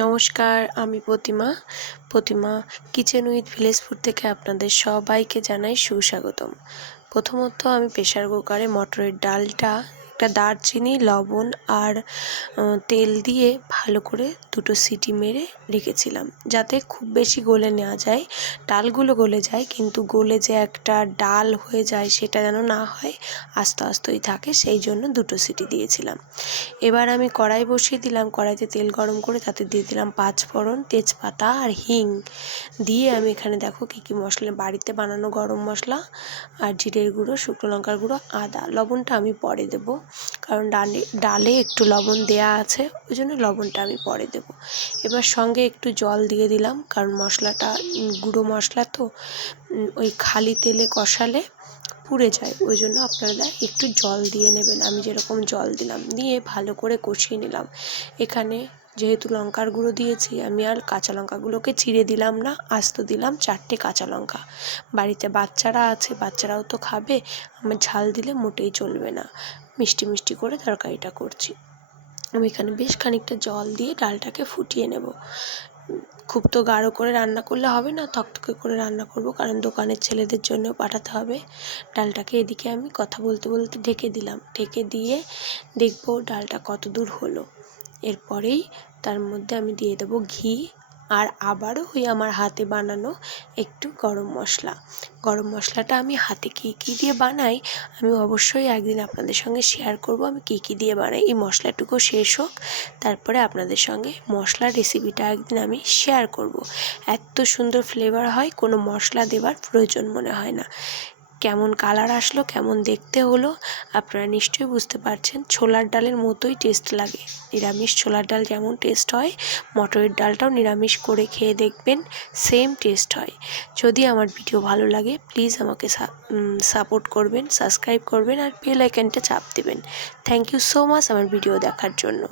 নমস্কার, আমি প্রতিমা kitchen with village food থেকে আপনাদের সবাইকে জানাই সুস্বাগতম। প্রথমত আমি প্রেসার কুকারে মটরের ডালটা একটা দারচিনি, লবণ আর তেল দিয়ে ভালো করে 2টো সিটি মেরে রেখেছিলাম, যাতে খুব বেশি গলে নেওয়া যায়, ডালগুলো গলে যায় কিন্তু গলে যে একটা ডাল হয়ে যায় সেটা যেন না হয়, আস্তে আস্তেই থাকে, সেই জন্য 2টো সিটি দিয়েছিলাম। এবার আমি কড়াই বসিয়ে দিলাম, কড়াইতে তেল গরম করে তাতে দিয়ে দিলাম 5 ফোড়ন, তেজপাতা আর হিং দিয়ে আমি এখানে দেখো কী কী মশলা, বাড়িতে বানানো গরম মশলা আর জিরের গুঁড়ো, শুকনো লঙ্কার গুঁড়ো, আদা, লবণটা আমি পরে দেব, কারণ ডালে একটু লবণ দেয়া আছে, ওই জন্য লবণটা আমি পরে দেব। এবার সঙ্গে একটু জল দিয়ে দিলাম, কারণ মশলাটা গুঁড়ো মশলা তো ওই খালি তেলে কষালে পুড়ে যায়, ওই জন্য আপনারা একটু জল দিয়ে নেবেন। আমি যেরকম জল দিলাম, দিয়ে ভালো করে কষিয়ে নিলাম। এখানে যেহেতু লঙ্কার গুঁড়ো দিয়েছি, আমি আর কাঁচা লঙ্কাগুলোকে চিড়ে দিলাম না, আস্ত দিলাম 4টে কাঁচা লঙ্কা। বাড়িতে বাচ্চারা আছে, বাচ্চারাও তো খাবে, আমার ঝাল দিলে মোটেই চলবে না, মিষ্টি মিষ্টি করে তরকারিটা করছি। আমি এখানে বেশ খানিকটা জল দিয়ে ডালটাকে ফুটিয়ে নেব। খুব তো গাঢ় করে রান্না করলে হবে না, থকথকে করে রান্না করব, কারণ দোকানের ছেলেদের জন্য পাঠাতে হবে। ডালটাকে এদিকে আমি কথা বলতে বলতে ঢেকে দিলাম, ঢেকে দিয়ে দেখব ডালটা কত দূর হলো। এরপরেই তার মধ্যে আমি দিয়ে দেবো ঘি আর আবারও ওই আমার হাতে বানানো একটু গরম মশলাটা আমি হাতে কী দিয়ে বানাই আমি অবশ্যই একদিন আপনাদের সঙ্গে শেয়ার করব, আমি কী দিয়ে বানাই। এই মশলাটুকু শেষ হোক, তারপরে আপনাদের সঙ্গে মশলার রেসিপিটা একদিন আমি শেয়ার করব। এত সুন্দর ফ্লেভার হয়, কোনো মশলা দেওয়ার প্রয়োজন মনে হয় না। কেমন কালার আসলো, কেমন দেখতে হলো আপনারা নিশ্চয়ই বুঝতে পারছেন। ছোলার ডালের মতোই টেস্ট লাগে, নিরামিষ ছোলার ডাল যেমন টেস্ট হয়, মটরের ডালটাও নিরামিষ করে খেয়ে দেখবেন, সেম টেস্ট হয়। যদি আমার ভিডিও ভালো লাগে প্লিজ আমাকে সাপোর্ট করবেন, সাবস্ক্রাইব করবেন আর বেল আইকনটা চাপ দেবেন। থ্যাংক ইউ সো মাচ আমার ভিডিও দেখার জন্য।